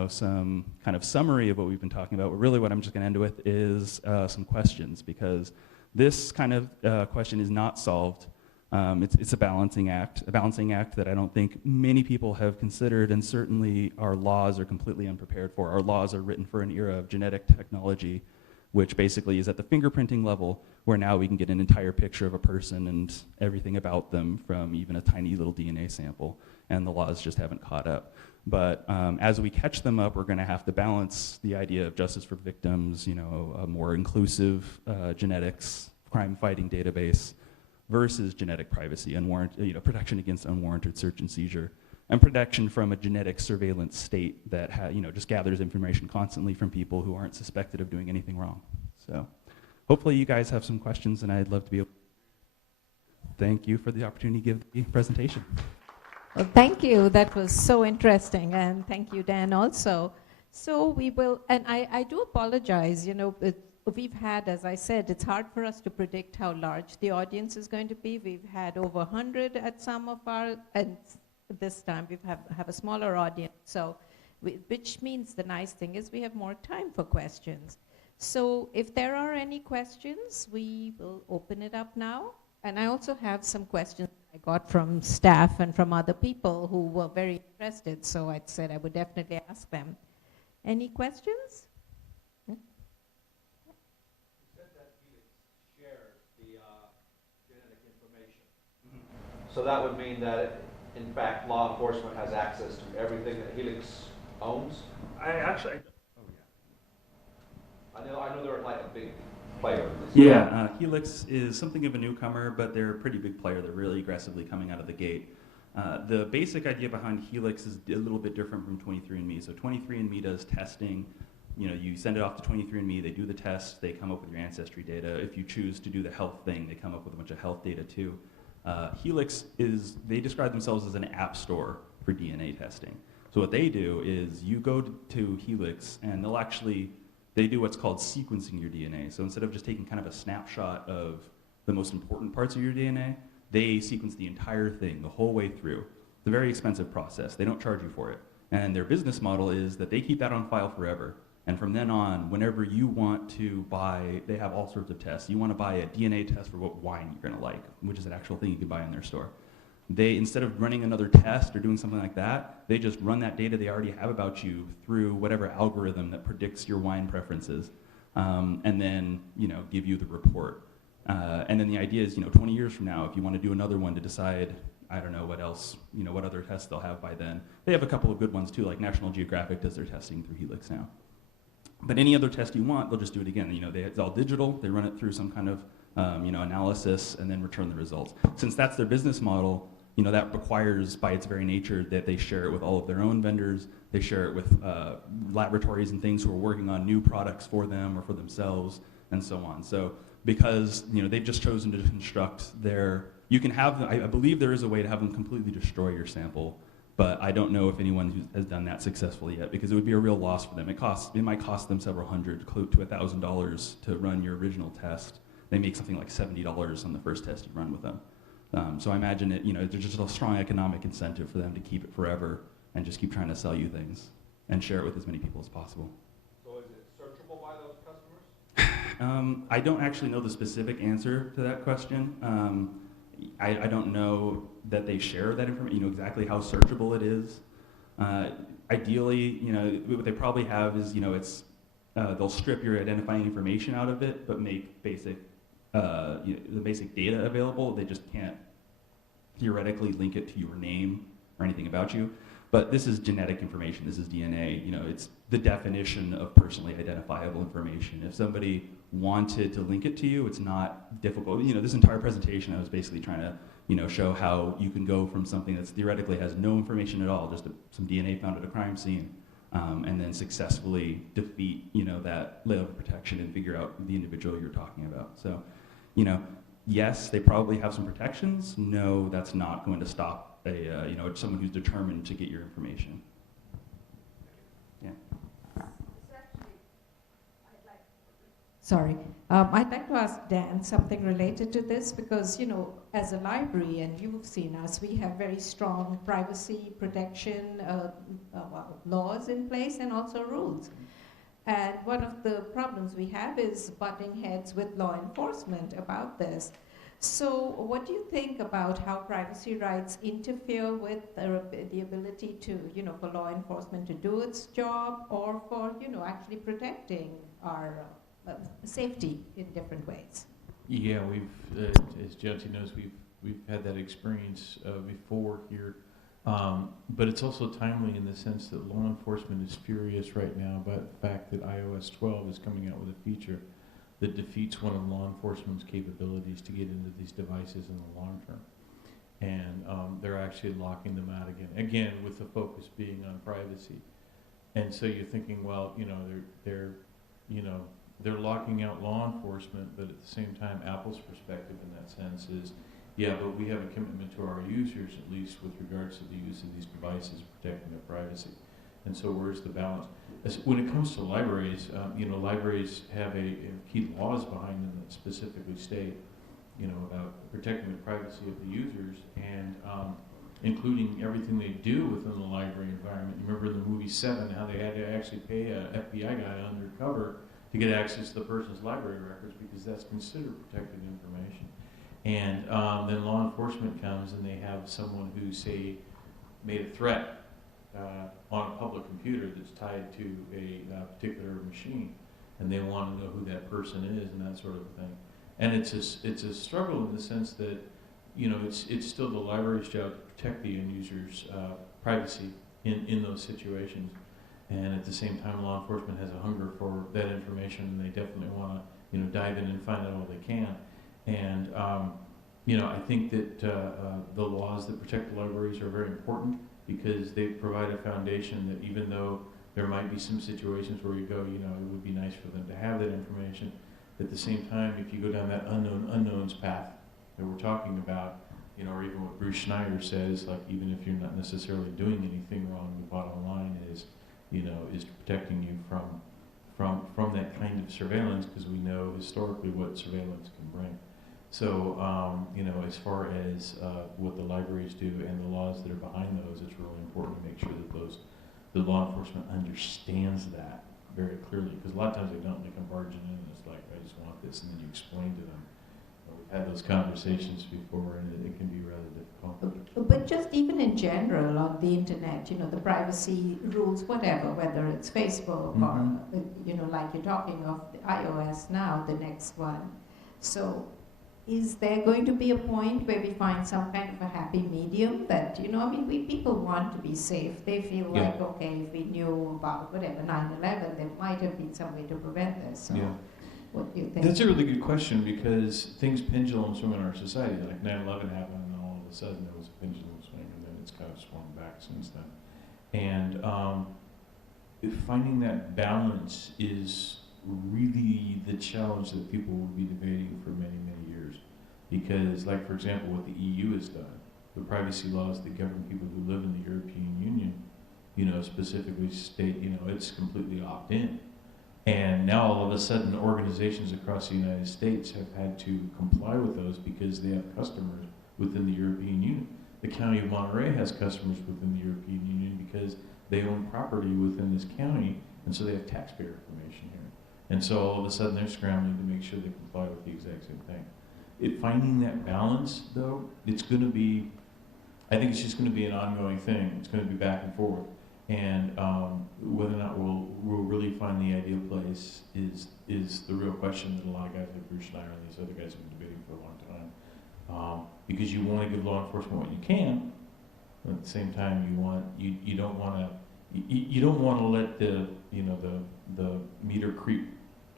some kind of summary of what we've been talking about, but really what I'm just going to end with is some questions, because this kind of question is not solved. It's a balancing act that I don't think many people have considered, and certainly our laws are completely unprepared for. Our laws are written for an era of genetic technology, which basically is at the fingerprinting level, where now we can get an entire picture of a person and everything about them from even a tiny little DNA sample, and the laws just haven't caught up. But as we catch them up, we're going to have to balance the idea of justice for victims, a more inclusive genetics, crime-fighting database, versus genetic privacy, protection against unwarranted search and seizure, and protection from a genetic surveillance state that just gathers information constantly from people who aren't suspected of doing anything wrong. So hopefully you guys have some questions, and I'd love to be able to thank you for the opportunity to give the presentation. Well, thank you. That was so interesting, and thank you, Dan, also. So we will, and I do apologize, we've had, as I said, it's hard for us to predict how large the audience is going to be. We've had over 100 at some of our, and this time we have a smaller audience. So, which means the nice thing is we have more time for questions. So if there are any questions, we will open it up now. And I also have some questions I got from staff and from other people who were very interested. So I said I would definitely ask them. Any questions? So that would mean that, in fact, law enforcement has access to everything that Helix owns? I know they're like a big player in this. Yeah, Helix is something of a newcomer, but they're a pretty big player. They're really aggressively coming out of the gate. The basic idea behind Helix is a little bit different from 23andMe. So 23andMe does testing. You send it off to 23andMe, they do the test, they come up with your ancestry data. If you choose to do the health thing, they come up with a bunch of health data too. Helix they describe themselves as an app store for DNA testing. So what they do is you go to Helix, and they do what's called sequencing your DNA. So instead of just taking kind of a snapshot of the most important parts of your DNA, they sequence the entire thing, the whole way through. It's a very expensive process. They don't charge you for it. And their business model is that they keep that on file forever. And from then on, whenever you want to buy, they have all sorts of tests. You want to buy a DNA test for what wine you're going to like, which is an actual thing you can buy in their store. They, instead of running another test or doing something like that, they just run that data they already have about you through whatever algorithm that predicts your wine preferences, and then give you the report. And then the idea is, 20 years from now, if you want to do another one to decide, I don't know what else, what other tests they'll have by then. They have a couple of good ones too, like National Geographic does their testing through Helix now. But any other test you want, they'll just do it again. It's all digital. They run it through some kind of analysis and then return the results. Since that's their business model, that requires, by its very nature, that they share it with all of their own vendors. They share it with laboratories and things who are working on new products for them or for themselves, and so on. So because they've just chosen to construct I believe there is a way to have them completely destroy your sample But I don't know if anyone has done that successfully yet, because it would be a real loss for them. It might cost them several hundred to $1,000 to run your original test. They make something like $70 on the first test you run with them. So I imagine there's just a strong economic incentive for them to keep it forever and just keep trying to sell you things and share it with as many people as possible. So is it searchable by those customers? I don't actually know the specific answer to that question. I don't know that they share that information, exactly how searchable it is. Ideally, what they probably have is, they'll strip your identifying information out of it, but make the basic data available. They just can't theoretically link it to your name or anything about you. But this is genetic information. This is DNA. It's the definition of personally identifiable information. If somebody wanted to link it to you, it's not difficult. This entire presentation, I was basically trying to, show how you can go from something that theoretically has no information at all, just some DNA found at a crime scene, and then successfully defeat, that level of protection and figure out the individual you're talking about. So, yes, they probably have some protections. No, that's not going to stop someone who's determined to get your information. Yeah. Sorry. I'd like to ask Dan something related to this because, as a library, and you've seen us, we have very strong privacy protection laws in place and also rules. And one of the problems we have is butting heads with law enforcement about this. So what do you think about how privacy rights interfere with the ability to, for law enforcement to do its job or for, actually protecting our safety in different ways? Yeah, as Genealogy knows, we've had that experience before here, but it's also timely in the sense that law enforcement is furious right now about the fact that iOS 12 is coming out with a feature that defeats one of law enforcement's capabilities to get into these devices in the long term, and they're actually locking them out again with the focus being on privacy. And so you're thinking, well, they're locking out law enforcement, but at the same time, Apple's perspective in that sense is, yeah, but we have a commitment to our users, at least with regards to the use of these devices, protecting their privacy. And so where's the balance? When it comes to libraries, libraries have key laws behind them that specifically state, about protecting the privacy of the users and including everything they do within the library environment. You remember in the movie Seven, how they had to actually pay an FBI guy undercover to get access to the person's library records because that's considered protected information. And then law enforcement comes and they have someone who, say, made a threat on a public computer that's tied to a particular machine, and they want to know who that person is and that sort of thing. And it's a struggle in the sense that, it's still the library's job to protect the end user's privacy in those situations. And at the same time, law enforcement has a hunger for that information, and they definitely want to, dive in and find out all they can. And I think that the laws that protect the libraries are very important because they provide a foundation that even though there might be some situations where you go, it would be nice for them to have that information. At the same time, if you go down that unknowns path that we're talking about, or even what Bruce Schneider says, like even if you're not necessarily doing anything wrong, the bottom line is protecting you from that kind of surveillance, because we know historically what surveillance can bring. So, as far as what the libraries do and the laws that are behind those, it's really important to make sure that the law enforcement understands that very clearly, because a lot of times they don't. They come barging in and it's like, I just want this, and then you explain to them. We've had those conversations before, and it can be rather difficult. But just even in general on the internet, the privacy rules, whatever, whether it's Facebook or, like you're talking of the iOS now, the next one. So is there going to be a point where we find some kind of a happy medium that, people want to be safe. They feel like, okay, if we knew about whatever, 9/11, there might have been some way to prevent this. So what do you think? That's a really good question, because things pendulum swing in our society. Like 9/11 happened, and all of a sudden there was a pendulum swing, and then it's kind of swung back since then. And finding that balance is really the challenge that people will be debating for many, many years. Because, like, for example, what the EU has done the privacy laws that govern people who live in the European Union, specifically state, it's completely opt-in. And now all of a sudden, organizations across the United States have had to comply with those because they have customers within the European Union. The County of Monterey has customers within the European Union because they own property within this county, and so they have taxpayer information here. And so all of a sudden, they're scrambling to make sure they comply with the exact same thing. Finding that balance, though, I think it's just going to be an ongoing thing. It's going to be back and forth. And whether or not we'll really find the ideal place is the real question that a lot of guys like Bruce Schneider and these other guys have been debating for a long time. Because you want to give law enforcement what you can, but at the same time you don't want to let the meter creep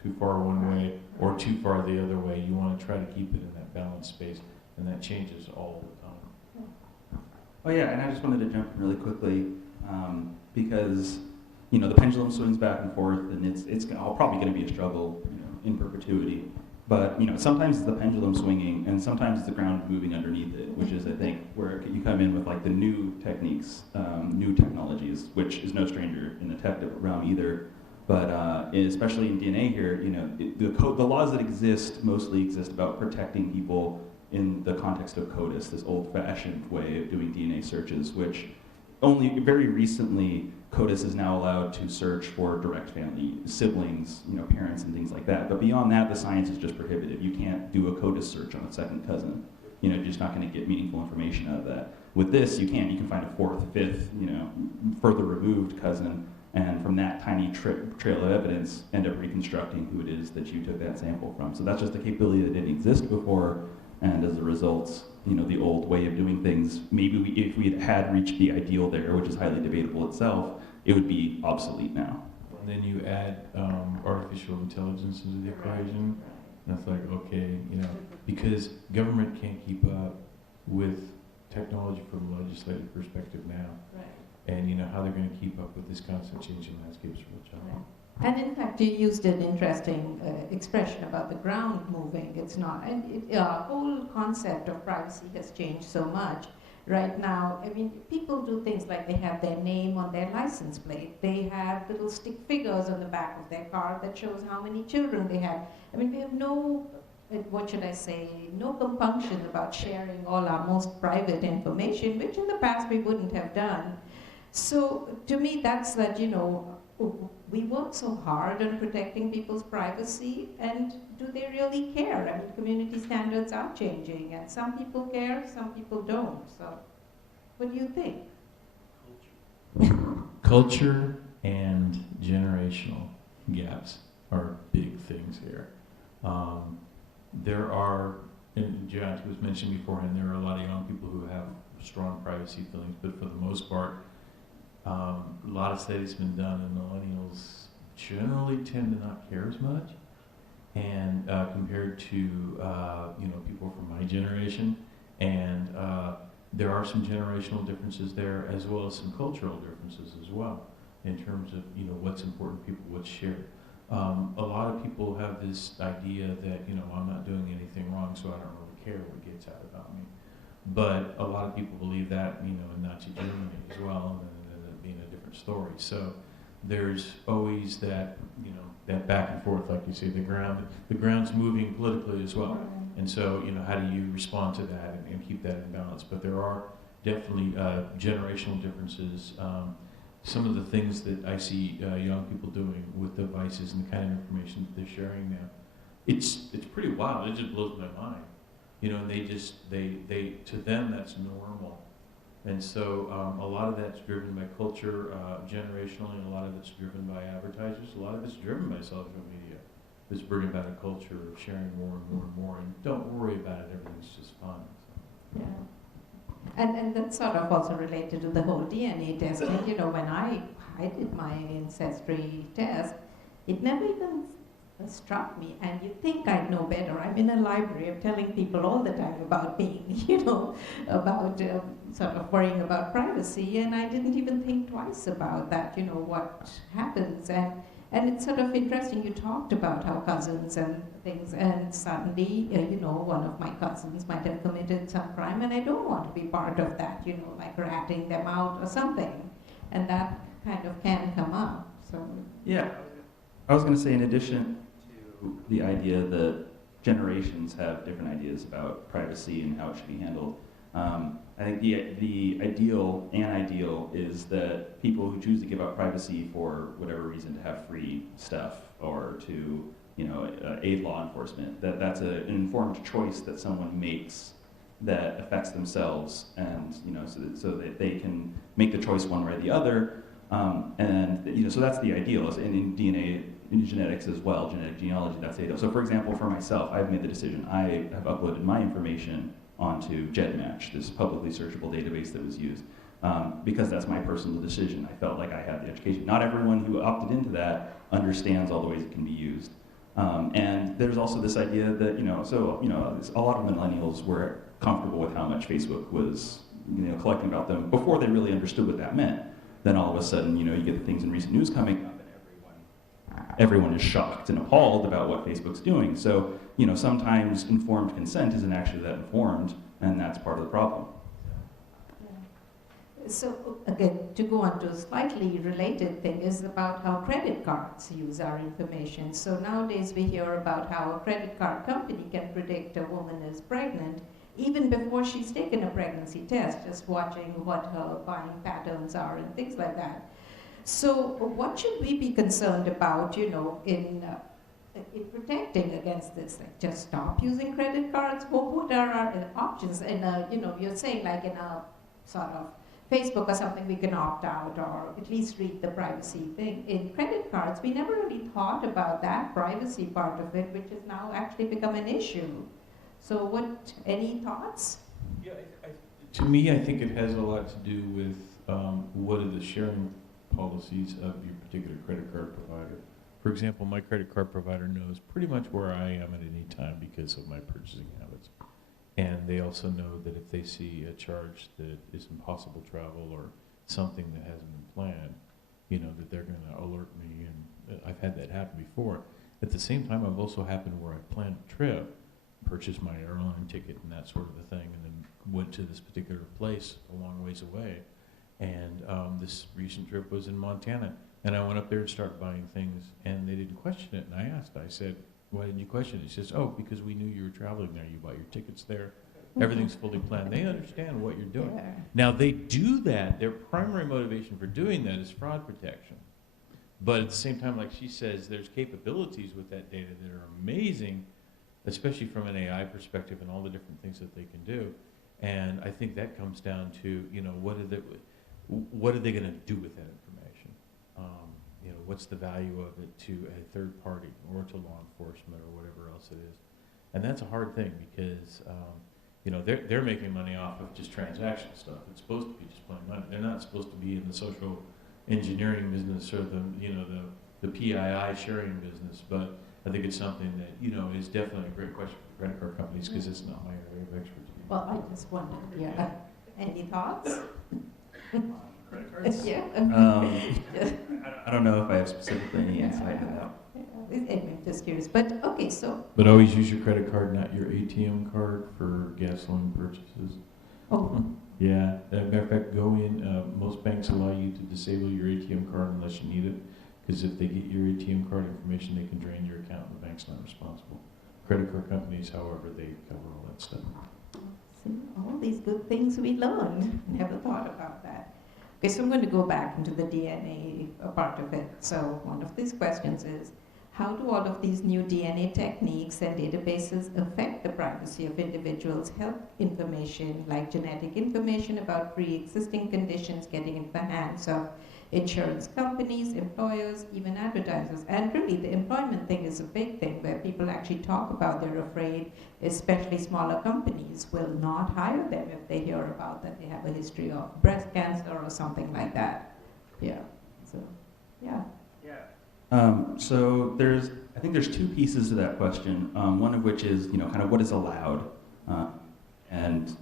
too far one way or too far the other way. You want to try to keep it in that balanced space, and that changes all the time. Oh yeah, and I just wanted to jump in really quickly. Because the pendulum swings back and forth, and it's probably going to be a struggle, in perpetuity. But sometimes it's the pendulum swinging, and sometimes it's the ground moving underneath it, which is, I think, where you come in with like the new techniques, new technologies, which is no stranger in the tech realm either. But especially in DNA here, the laws that exist mostly exist about protecting people in the context of CODIS, this old-fashioned way of doing DNA searches, which only very recently, CODIS is now allowed to search for direct family, siblings, parents and things like that. But beyond that, the science is just prohibitive. You can't do a CODIS search on a second cousin. You're just not going to get meaningful information out of that. With this, you can. You can find a fourth, fifth, further removed cousin, and from that tiny trail of evidence, end up reconstructing who it is that you took that sample from. So that's just a capability that didn't exist before, and as a result, the old way of doing things, maybe if we had reached the ideal there, which is highly debatable itself, it would be obsolete now. And then you add artificial intelligence into the equation, and it's like, okay, because government can't keep up with technology from a legislative perspective now. Right. And how they're going to keep up with this constant changing landscape is a real challenge. And in fact, you used an interesting expression about the ground moving. It's not, and the whole concept of privacy has changed so much. Right now, people do things like they have their name on their license plate. They have little stick figures on the back of their car that shows how many children they have. We have no, no compunction about sharing all our most private information, which in the past we wouldn't have done. So to me, that's that, we work so hard on protecting people's privacy, and do they really care? Community standards are changing, and some people care, some people don't. So, what do you think? Culture and generational gaps are big things here. There are, and John was mentioned beforehand, there are a lot of young people who have strong privacy feelings, but for the most part, a lot of studies have been done, and millennials generally tend to not care as much, and compared to people from my generation, and there are some generational differences there, as well as some cultural differences as well, in terms of what's important to people, what's shared. A lot of people have this idea that I'm not doing anything wrong, so I don't really care what gets out about me. But a lot of people believe that in Nazi Germany as well, and being a different story. So there's always that that back and forth, like you say, the ground's moving politically as well. And so how do you respond to that and keep that in balance? But there are definitely generational differences. Some of the things that I see young people doing with devices and the kind of information that they're sharing now, it's pretty wild. It just blows my mind. And they to them that's normal. And so a lot of that's driven by culture, generationally, and a lot of it's driven by advertisers. A lot of it's driven by social media. It's bringing about a culture of sharing more and more and more. And don't worry about it, everything's just fine. So. Yeah. And that's sort of also related to the whole DNA testing. When I did my ancestry test, it never even struck me, and you'd think I'd know better. I'm in a library, I'm telling people all the time about being, about sort of worrying about privacy, and I didn't even think twice about that, what happens. And And it's sort of interesting, you talked about how cousins and things, and suddenly, one of my cousins might have committed some crime, and I don't want to be part of that, like ratting them out or something. And that kind of can come up, so. Yeah, I was going to say, in addition to the idea that generations have different ideas about privacy and how it should be handled, I think the ideal is that people who choose to give up privacy for whatever reason, to have free stuff or to aid law enforcement, that's an informed choice that someone makes that affects themselves, and so that they can make the choice one way or the other, and so that's the ideal. And in DNA, in genetics as well, genetic genealogy, that's the ideal. So for example, for myself, I've made the decision. I have uploaded my information onto GEDmatch, this publicly searchable database that was used, because that's my personal decision. I felt like I had the education. Not everyone who opted into that understands all the ways it can be used. And there's also this idea that, a lot of millennials were comfortable with how much Facebook was, collecting about them before they really understood what that meant. Then all of a sudden, you get the things in recent news coming up, and everyone is shocked and appalled about what Facebook's doing. So, sometimes informed consent isn't actually that informed, and that's part of the problem. So again, to go on to a slightly related thing is about how credit cards use our information. So nowadays we hear about how a credit card company can predict a woman is pregnant even before she's taken a pregnancy test, just watching what her buying patterns are and things like that. So what should we be concerned about, in protecting against this? Like, just stop using credit cards? What are our options? And you're saying like in a sort of Facebook or something, we can opt out or at least read the privacy thing. In credit cards, we never really thought about that privacy part of it, which has now actually become an issue. So any thoughts? Yeah, to me, I think it has a lot to do with what are the sharing policies of your particular credit card provider. For example, my credit card provider knows pretty much where I am at any time because of my purchasing habits. And they also know that if they see a charge that is impossible travel or something that hasn't been planned, that they're going to alert me. And I've had that happen before. At the same time, I've also happened where I planned a trip, purchased my airline ticket and that sort of a thing, and then went to this particular place a long ways away. And this recent trip was in Montana. And I went up there and started buying things, and they didn't question it. And I said, why didn't you question it? He says, oh, because we knew you were traveling there. You bought your tickets there. Everything's fully planned. They understand what you're doing. Yeah. Now, they do that. Their primary motivation for doing that is fraud protection. But at the same time, like she says, there's capabilities with that data that are amazing, especially from an AI perspective and all the different things that they can do. And I think that comes down to, what are they going to do with that information? What's the value of it to a third party or to law enforcement or whatever else it is? And that's a hard thing because, they're making money off of just transaction stuff. It's supposed to be just plain money. They're not supposed to be in the social engineering business or the PII sharing business. But I think it's something that, is definitely a great question for credit card companies because it's not my area of expertise. Well, I just wondered, yeah. Any thoughts? Credit cards? Yeah. I don't know if I have specifically any insight to that. Anyway, just curious. But okay, so. But always use your credit card, not your ATM card for gasoline purchases. Oh. Yeah. As a matter of fact, go in. Most banks allow you to disable your ATM card unless you need it, because if they get your ATM card information, they can drain your account, and the bank's not responsible. Credit card companies, however, they cover all that stuff. See, all these good things we learned. Never thought about that. Okay, so I'm going to go back into the DNA part of it. So one of these questions is, how do all of these new DNA techniques and databases affect the privacy of individuals' health information, like genetic information about pre-existing conditions getting into the hands of insurance companies, employers, even advertisers? And really, the employment thing is a big thing where people actually talk about they're afraid, especially smaller companies will not hire them if they hear about that they have a history of breast cancer or something like that. Yeah. So, yeah. So I think there's two pieces to that question. One of which is, kind of what is allowed, and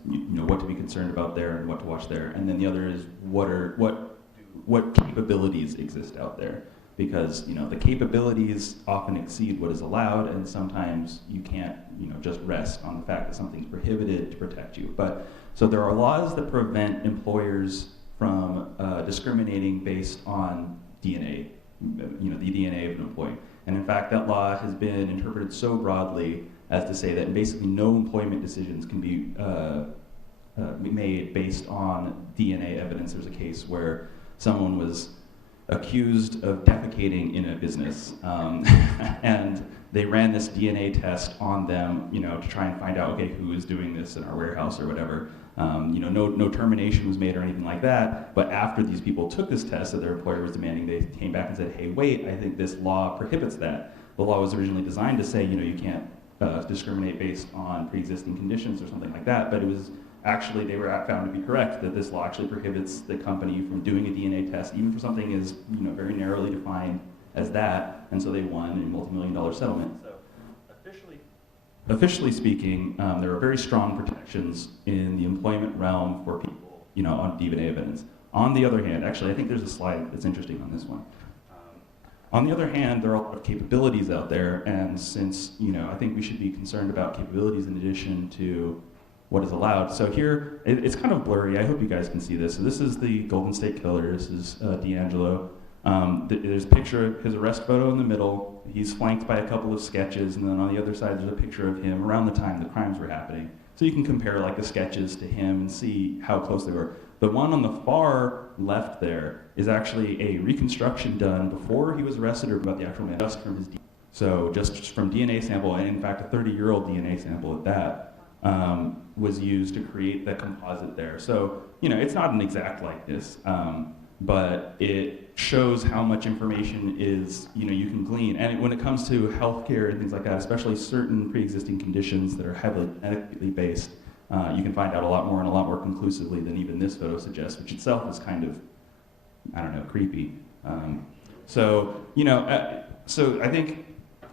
what to be concerned about there and what to watch there. And then the other is what capabilities exist out there. because the capabilities often exceed what is allowed, and sometimes you can't just rest on the fact that something's prohibited to protect you. But so there are laws that prevent employers from discriminating based on DNA, the DNA of an employee. And in fact, that law has been interpreted so broadly as to say that basically no employment decisions can be made based on DNA evidence. There's a case where someone was accused of defecating in a business, and they ran this DNA test on them, to try and find out, okay, who is doing this in our warehouse or whatever. No termination was made or anything like that, but after these people took this test that their employer was demanding, they came back and said, hey, wait, I think this law prohibits that. The law was originally designed to say, you can't discriminate based on pre-existing conditions or something like that, but it was actually, they were found to be correct, that this law actually prohibits the company from doing a DNA test, even for something as very narrowly defined as that, and so they won a multi-million-dollar settlement. So officially speaking, there are very strong protections in the employment realm for people, on DNA evidence. On the other hand, actually, I think there's a slide that's interesting on this one. On the other hand, there are a lot of capabilities out there, and since, I think we should be concerned about capabilities in addition to what is allowed. So here, it's kind of blurry. I hope you guys can see this. So this is the Golden State Killer. This is D'Angelo. There's a picture of his arrest photo in the middle. He's flanked by a couple of sketches, and then on the other side, there's a picture of him around the time the crimes were happening. So you can compare like the sketches to him and see how close they were. The one on the far left there is actually a reconstruction done before he was arrested or about the actual man, just from his DNA. So just from DNA sample, and in fact a 30-year-old DNA sample at that, was used to create the composite there. So, it's not an exact likeness, but it shows how much information is, you can glean. And when it comes to healthcare and things like that, especially certain pre-existing conditions that are heavily genetically based, you can find out a lot more and a lot more conclusively than even this photo suggests, which itself is kind of, creepy. So I think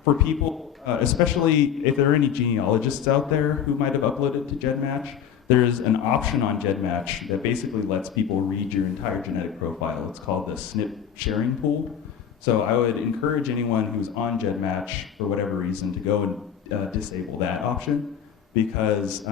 for people, especially if there are any genealogists out there who might have uploaded to GEDmatch, there's an option on GEDmatch that basically lets people read your entire genetic profile. It's called the SNP sharing pool. So I would encourage anyone who's on GEDmatch for whatever reason to go and disable that option, because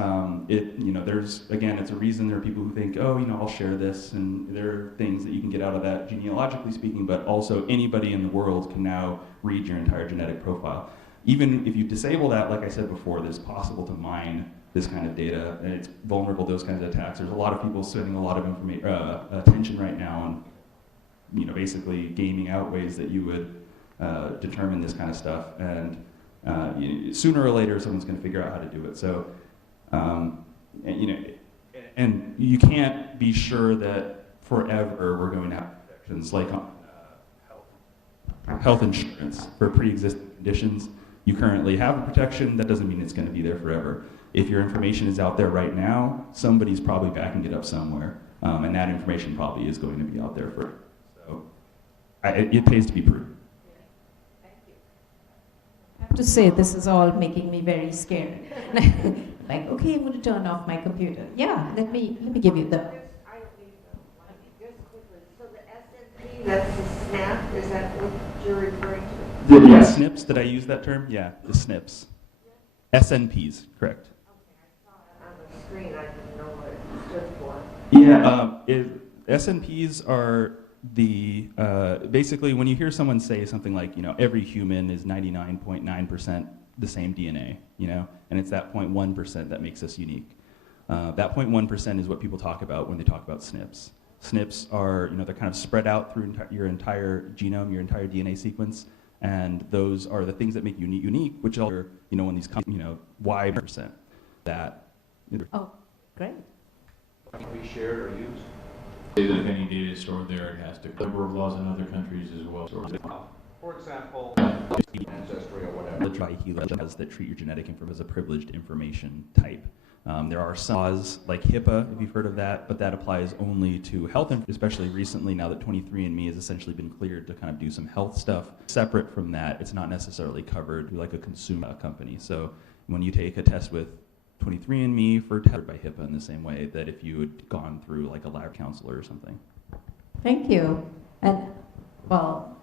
it's a reason there are people who think, I'll share this, and there are things that you can get out of that genealogically speaking, but also anybody in the world can now read your entire genetic profile. Even if you disable that, like I said before, it's possible to mine this kind of data, and it's vulnerable to those kinds of attacks. There's a lot of people spending a lot of attention right now on, basically gaming out ways that you would determine this kind of stuff, and sooner or later someone's going to figure out how to do it. So, and you can't be sure that forever we're going to have protections like on health insurance for pre-existing conditions. You currently have a protection. That doesn't mean it's going to be there forever. If your information is out there right now, somebody's probably backing it up somewhere, and that information probably is going to be out there forever. So it pays to be prudent. Thank you. I have to say, this is all making me very scared. Like, okay, I'm going to turn off my computer. Yeah, let me give you the. Just quickly, so the SNP, that's the SNAP, is that what you're referring to? The SNPs, did I use that term? Yeah, the SNPs. SNPs, correct. Okay, I saw it on the screen, I didn't know what it stood for. Yeah, SNPs are the, basically when you hear someone say something like, every human is 99.9% the same DNA, and it's that 0.1% that makes us unique. That 0.1% is what people talk about when they talk about SNPs. SNPs are, they're kind of spread out through your entire genome, your entire DNA sequence, and those are the things that make you unique, which are, when these come, Y%. That. Oh, great. Can be shared or used? Say that if any data is stored there, it has to. Number of laws in other countries as well. For example, ancestry or whatever. Laws that treat your genetic information as a privileged information type. There are some laws like HIPAA, if you've heard of that, but that applies only to health, especially recently now that 23andMe has essentially been cleared to kind of do some health stuff. Separate from that, it's not necessarily covered like a consumer company. So when you take a test with 23andMe for covered by HIPAA in the same way that if you had gone through like a lab counselor or something. Thank you. And, well,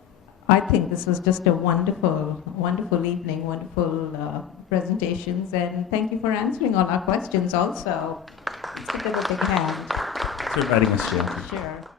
I think this was just a wonderful, wonderful evening, wonderful presentations, and thank you for answering all our questions also. Let's give them a big hand. Thanks for inviting us, Jim. Sure.